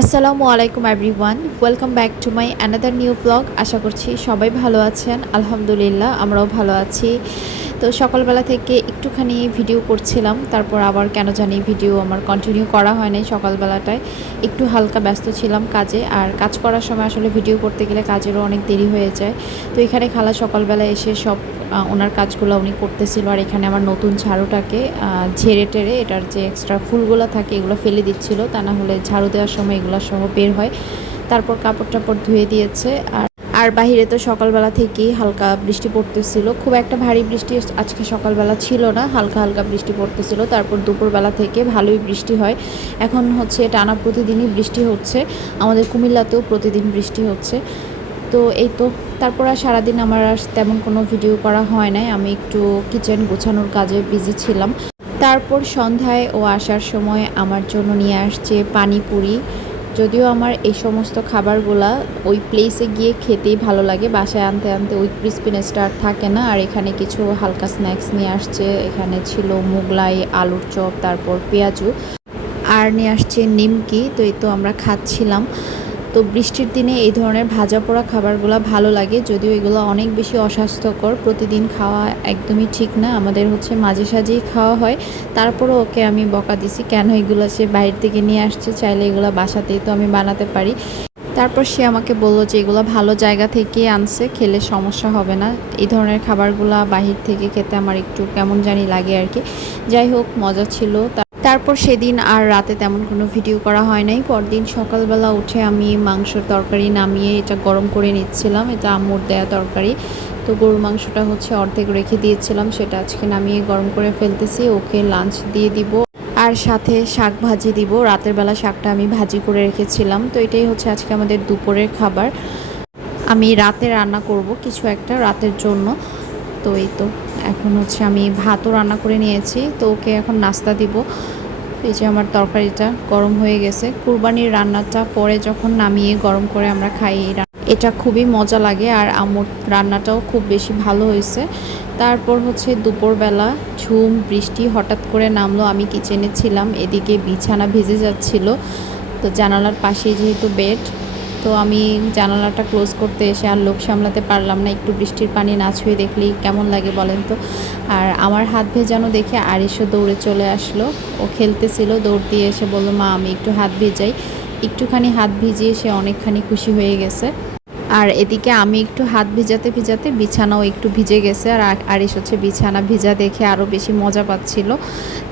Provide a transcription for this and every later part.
আসসালামু আলাইকুম everyone welcome back to my another new blog আশা করছি সবাই ভালো আছেন। আলহামদুলিল্লাহ, আমরাও ভালো আছি। তো সকালবেলা থেকে একটুখানি ভিডিও করছিলাম, তারপর আবার কেন জানি ভিডিও আমার কন্টিনিউ করা হয় নাই সকালবেলাটায়। একটু হালকা ব্যস্ত ছিলাম কাজে, আর কাজ করার সময় আসলে ভিডিও করতে গেলে কাজেরও অনেক দেরি হয়ে যায়। তো এখানে খালা সকালবেলা এসে সব ওনার কাজগুলো উনি করতেছিল, আর এখানে আমার নতুন ঝাড়ুটাকে ঝেড়ে টেরে এটার যে এক্সট্রা ফুলগুলো থাকে এগুলো ফেলে দিচ্ছিল, তা না হলে ঝাড়ু দেওয়ার সময় এগুলো সহ বের হয়। তারপর কাপড় টাপড় ধুয়ে দিয়েছে, আর আর বাহিরে তো সকালবেলা থেকেই হালকা বৃষ্টি পড়তেছিল। খুব একটা ভারী বৃষ্টি আজকে সকালবেলা ছিল না, হালকা হালকা বৃষ্টি পড়তেছিল। তারপর দুপুরবেলা থেকে ভালোই বৃষ্টি হয়। এখন হচ্ছে টানা প্রতিদিনই বৃষ্টি হচ্ছে। আমাদের কুমিল্লাতেও প্রতিদিন বৃষ্টি হচ্ছে। তো এই তো, তারপর আর সারাদিন আমার আর তেমন কোনো ভিডিও করা হয় নাই। আমি একটু কিচেন গোছানোর কাজে বিজি ছিলাম। তারপর সন্ধ্যায় ও আসার সময় আমার জন্য নিয়ে আসছে পানিপুরি। যদিও আমার এই সমস্ত খাবারগুলা ওই প্লেসে গিয়ে খেতেই ভালো লাগে। বাসায় আনতে আনতে ওই ক্রিসপিনেসটা আর থাকে না। আর এখানে কিছু হালকা স্ন্যাক্স নিয়ে আসছে। এখানে ছিল মোগলাই, আলুর চপ, তারপর পেঁয়াজু। আর নিয়ে আসছে নিমকি। তো এই তো আমরা খাচ্ছিলাম। তো বৃষ্টির দিনে এই ধরনের ভাজা পোড়া খাবারগুলো ভালো লাগে, যদিও এগুলো অনেক বেশি অস্বাস্থ্যকর। প্রতিদিন খাওয়া একদমই ঠিক না, আমাদের হচ্ছে মাঝে সাঝেই খাওয়া হয়। তারপরও ওকে আমি বকা দিছি, কেন এগুলো সে বাইরে থেকে নিয়ে আসছে? চাইলে এগুলো বাসাতেই তো আমি বানাতে পারি। তারপর সে আমাকে বলল যে, এগুলো ভালো জায়গা থেকে আনছে, খেলে সমস্যা হবে না। এই ধরনের খাবারগুলো বাহির থেকে খেতে আমার একটু কেমন জানি লাগে আর কি। যাই হোক, মজা ছিল। তারপর সেদিন আর রাতে তেমন কোনো ভিডিও করা হয় নাই। পরদিন সকালবেলা উঠে আমি মাংসের তরকারি নামিয়ে এটা গরম করে নিচ্ছিলাম। এটা আম্মুর দেয়া তরকারি। তো গরুর মাংসটা হচ্ছে অর্ধেক রেখে দিয়েছিলাম, সেটা আজকে নামিয়ে গরম করে ফেলতেছি। ওকে লাঞ্চ দিয়ে দিব আর সাথে শাক ভাজি দিব। রাতের বেলা শাকটা আমি ভাজি করে রেখেছিলাম। তো এটাই হচ্ছে আজকে আমাদের দুপুরের খাবার। আমি রাতে রান্না করব কিছু একটা রাতের জন্য। তো এই তো। এখন হচ্ছে আমি ভাতও রান্না করে নিয়েছি, তো ওকে এখন নাস্তা দিব। এই যে আমার তরকারিটা গরম হয়ে গেছে। কুরবানির রান্নাটা পরে যখন নামিয়ে গরম করে আমরা খাই এটা খুবই মজা লাগে আর আমার রান্নাটাও খুব বেশি ভালো হয়েছে। তারপর হচ্ছে দুপুরবেলা ঝুম, বৃষ্টি হঠাৎ করে নামলো, আমি কিচেনে ছিলাম, এদিকে বিছানা ভেজে যাচ্ছিল। তো জানালার পাশেই যেহেতু বেড তো আমি জানালাটা ক্লোজ করতে এসে আর লোক সামলাতে পারলাম না। একটু বৃষ্টির পানি না ছুঁয়ে দেখলেই কেমন লাগে বলেন তো? আর আমার হাত ভেজানো দেখে আরিশও দৌড়ে চলে আসলো। ও খেলতেছিল, দৌড় দিয়ে এসে বলল, মা, আমি একটু হাত ভেজাই। একটুখানি হাত ভিজিয়ে সে অনেকখানি খুশি হয়ে গেছে। আর এদিকে আমি একটু হাত ভিজাতে ভিজাতে বিছানাও একটু ভিজে গেছে, আর আ- আরিশ হচ্ছে বিছানা ভিজা দেখে আরও বেশি মজা পাচ্ছিল।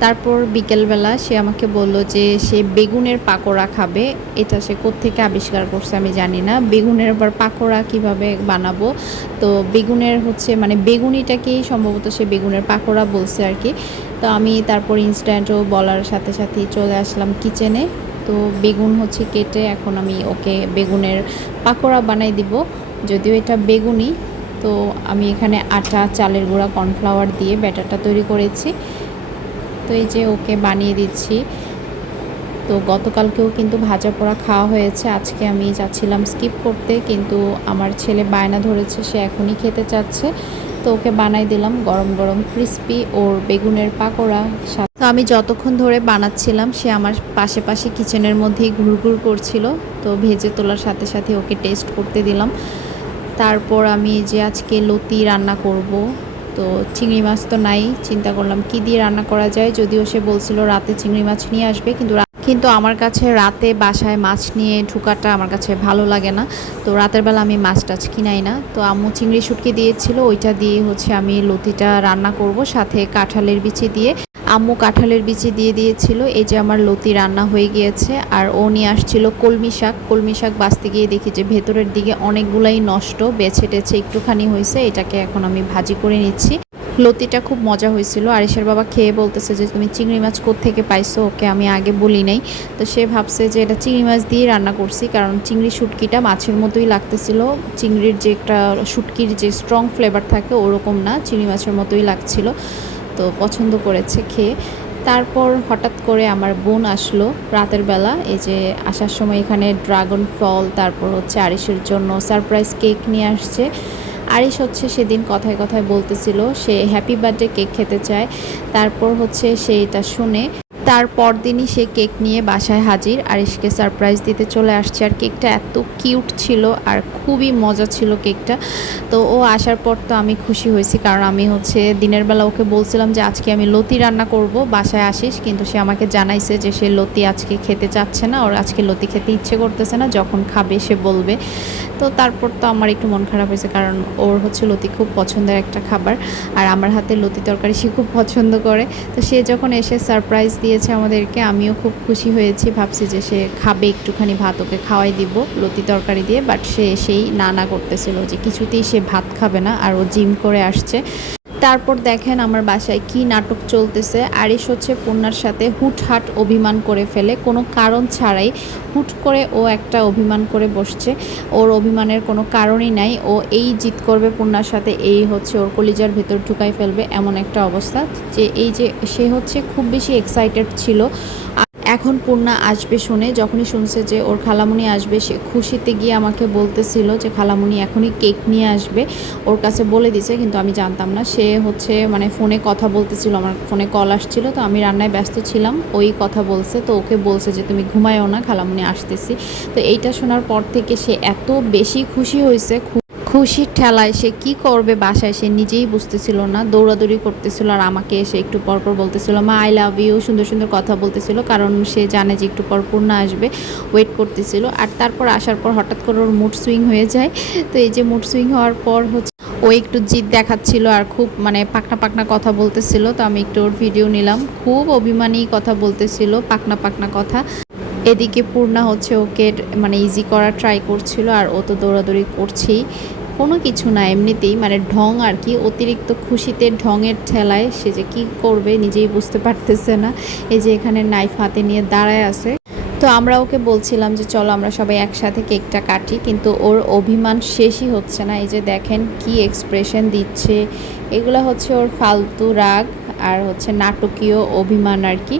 তারপর বিকেলবেলা সে আমাকে বলল যে সে বেগুনের পাকোড়া খাবে, এটা সে কোত্থেকে আবিষ্কার করছে আমি জানি না। বেগুনের আবার পাকোড়া কীভাবে বানাবো? তো বেগুনের হচ্ছে মানে বেগুনিটাকেই সম্ভবত সে বেগুনের পাকোড়া বলছে আর কি। তো আমি তারপর ইনস্ট্যান্টও বলার সাথে সাথেই চলে আসলাম কিচেনে তো বেগুন হচ্ছে কেটে এখন আমি ওকে বেগুনের পাকোড়া বানাই দিব। যদিও এটা বেগুনি, তো আমি এখানে আটা, চালের গুঁড়া, কর্নফ্লাওয়ার দিয়ে ব্যাটারটা তৈরি করেছি। তো এই যে ওকে বানিয়ে দিচ্ছি। তো গতকালকেও কিন্তু ভাজা পোড়া খাওয়া হয়েছে, আজকে আমি যাচ্ছিলাম স্কিপ করতে, কিন্তু আমার ছেলে বায়না ধরেছে, সে এখনই খেতে চাচ্ছে। তো ওকে বানাই দিলাম গরম গরম ক্রিস্পি ওর বেগুনের পাকোড়া। তো আমি যতক্ষণ ধরে বানাচ্ছিলাম, সে আমার পাশে পাশে কিচেনের মধ্যেই ঘুরঘুর করছিল। তো ভেজে তোলার সাথে সাথে ওকে টেস্ট করতে দিলাম। তারপর আমি যে আজকে লতি রান্না করব, তো চিংড়ি মাছ তো নাই, চিন্তা করলাম কি দিয়ে রান্না করা যায়? যদিও সে বলছিল রাতে চিংড়ি মাছ নিয়ে আসবে, কিন্তু কিন্তু আমার কাছে রাতে বাসায় মাছ নিয়ে ঢুকাটা আমার কাছে ভালো লাগে না। তো রাতের বেলা আমি মাছ টাছ কিনাই না। তো আম্মু চিংড়ি শুটকি দিয়েছিল, ওইটা দিয়ে হচ্ছে আমি লতিটা রান্না করব, সাথে কাঁঠালের বিচি দিয়ে। আম্মু কাঁঠালের বিচি দিয়ে দিয়েছিল, এই যে আমার লতি রান্না হয়ে গিয়েছে, আর ও নিয়ে আসছিল কলমি শাক। কলমি শাক বাঁচতে গিয়ে দেখি যে ভেতরের দিকে অনেকগুলাই নষ্ট, বেছে টেছে একটুখানি হয়েছে, এটাকে এখন আমি ভাজি করে নিচ্ছি। লতিটা খুব মজা হয়েছিল। আরিসের বাবা খেয়ে বলতেছে যে, তুমি চিংড়ি মাছ থেকে পাইছো? ওকে আমি আগে বলি নাই। তো সে ভাবছে যে, এটা চিংড়ি মাছ দিয়ে রান্না করছি, কারণ চিংড়ি শুটকিটা মাছের মতোই লাগতেছিল। চিংড়ির যে একটা শুটকির যে স্ট্রং ফ্লেভার থাকে, ওরকম না। চিংড়ি মাছের মতোই লাগছিল। তো পছন্দ করেছে খেয়ে। তারপর হঠাৎ করে আমার বোন আসলো রাতের বেলা, এই যে আসার সময় এখানে ড্রাগন ফল, তারপর হচ্ছে আরিসের জন্য সারপ্রাইজ কেক নিয়ে আসছে। আরিশ হচ্ছে সেদিন কথায় কথায় বলতেছিল, সে হ্যাপি বার্থডে কেক খেতে চায়। তারপর হচ্ছে সে এটা শুনে তার পরদিনই সে কেক নিয়ে বাসায় হাজির। আরিশকে সারপ্রাইজ দিতে চলে আসছে। আর কেকটা এত কিউট ছিল আর খুবই মজা ছিল কেকটা। তো ও আসার পর তো আমি খুশি হয়েছি। কারণ আমি হচ্ছে দিনের বেলা ওকে বলছিলাম যে, আজকে আমি লতি রান্না করব, বাসায় আসিস। কিন্তু সে আমাকে জানাইছে যে, সে লতি আজকে খেতে চাচ্ছে না। ওর আজকে লতি খেতে ইচ্ছে করতেছে না। যখন খাবে সে বলবে। তো তারপর তো আমার একটু মন খারাপ হয়েছে, কারণ ওর হচ্ছে লতি খুব পছন্দের একটা খাবার, আর আমার হাতে লতি তরকারি সে খুব পছন্দ করে। তো সে যখন এসে সারপ্রাইজ দিয়েছে আমাদেরকে, আমিও খুব খুশি হয়েছি, ভাবছি যে সে খাবে একটুখানি ভাত, ওকে খাওয়াই দিব লতি তরকারি দিয়ে বাট সে সেই নানা করতেছিল যে কিছুতেই সে ভাত খাবে না, আর ও জিম করে আসছে। তারপর দেখেন আমার বাসায় কি নাটক চলতেছে। আরিশ হচ্ছে পূর্ণার সাথে হুটহাট অভিমান করে ফেলে। কোনো কারণ ছাড়াই হুট করে ও একটা অভিমান করে বসছে। ওর অভিমানের কোনো কারণই নাই। ও এই জিত করবে পূর্ণার সাথে, এই হচ্ছে ওর কলিজার ভেতর ঢুকাই ফেলবে এমন একটা অবস্থা যে, এই যে সে হচ্ছে খুব বেশি এক্সাইটেড ছিল। এখন পূর্ণা আসবে শুনে যখনই শুনছে যে ওর খালামুনি আসবে, সে খুশিতে গিয়ে আমাকে বলতেছিল যে খালামুনি এখনই কেক নিয়ে আসবে। ওর কাছে বলে দিছে, কিন্তু আমি জানতাম না। সে হচ্ছে মানে ফোনে কথা বলতেছিল, আমার ফোনে কল আসছিল। তো আমি রান্নায় ব্যস্ত ছিলাম, ওই কথা বলছে। তো ওকে বলছে যে তুমি ঘুমায়ও না, খালামুনি আসতেছি। তো এইটা শোনার পর থেকে সে এত বেশি খুশি হয়েছে খু- খুশির ঠেলায় সে কি করবে বাসায় সে নিজেই বুঝতেছিল না, দৌড়াদৌড়ি করতেছিল আর আমাকে এসে একটু পরপর বলতেছিল, মা আই লাভ ইউ সুন্দর সুন্দর কথা বলতেছিল কারণ সে জানে যে একটু পর পূর্ণা আসবে ওয়েট করতেছিল আর তারপর আসার পর হঠাৎ করে ওর মুড সুইং হয়ে যায়। তো এই যে মুড সুইং হওয়ার পর হচ্ছে ও একটু জিদ দেখাচ্ছিল আর খুব মানে পাকনা পাকনা কথা বলতেছিল। তো আমি একটু ওর ভিডিও নিলাম, খুব অভিমানী কথা বলতেছিল, পাকনা পাকনা কথা। এদিকে পূর্ণা হচ্ছে ওকে মানে ইজি করা ট্রাই করছিল আর ও তো দৌড়াদৌড়ি করছেই। কোনো কিছু না, এমনিতেই মানে ঢং আর কি, অতিরিক্ত খুশিতে ঢঙের ঠেলায় সে যে কী করবে নিজেই বুঝতে পারতেছে না। এই যে এখানে নাইফ হাতে নিয়ে দাঁড়ায় আছে। তো আমরা ওকে বলছিলাম যে, চলো আমরা সবাই একসাথে কেকটা কাটি। কিন্তু ওর অভিমান শেষই হচ্ছে না। এই যে দেখেন কি এক্সপ্রেশন দিচ্ছে। এগুলো হচ্ছে ওর ফালতু রাগ আর হচ্ছে নাটকীয় অভিমান আর কি।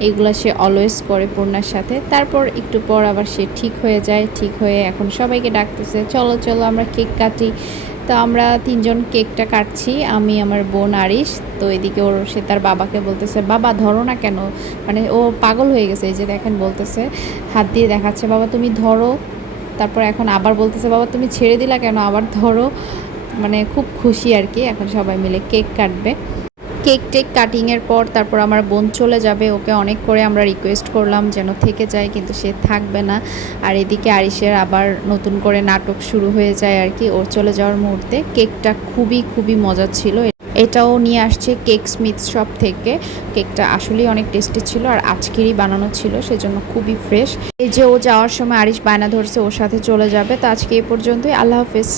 এগুলো সে অলওয়েজ করে পূর্ণার সাথে। তারপর একটু পর আবার সে ঠিক হয়ে যায়, ঠিক হয়ে এখন সবাইকে ডাকতেছে, চলো চলো, আমরা কেক কাটি। তো আমরা তিনজন কেকটা কাটছি, আমি, আমার বোন আরিশ। তো এদিকে ওর, সে তার বাবাকে বলতেছে, বাবা, ধরো না কেন? মানে ও পাগল হয়ে গেছে, এই যে দেখেন বলতেছে, হাত দিয়ে দেখাচ্ছে, বাবা, তুমি ধরো। তারপর এখন আবার বলতেছে, বাবা, তুমি ছেড়ে দিলা কেন? আবার ধরো। মানে খুব খুশি আর কি, এখন সবাই মিলে কেক কাটবে। কেক টেক কাটিংয়ের পর তারপর আমার বোন চলে যাবে। ওকে অনেক করে আমরা রিকোয়েস্ট করলাম যেন থেকে যায়, কিন্তু সে থাকবে না। আর এদিকে আরিসের আবার নতুন করে নাটক শুরু হয়ে যায় আর কি। ওর চলে যাওয়ার মুহূর্তে কেকটা খুবই খুবই মজা ছিল। এটাও নিয়ে আসছে কেক স্মিথ শপ থেকে। কেকটা আসলেই অনেক টেস্টি ছিল আর আজকেরই বানানো ছিল, সেজন্য খুবই ফ্রেশ এই যে ও যাওয়ার সময় আরিশ বায়না ধরছে, ওর সাথে চলে যাবে। তো আজকে এ পর্যন্তই। আল্লাহ হাফেজ।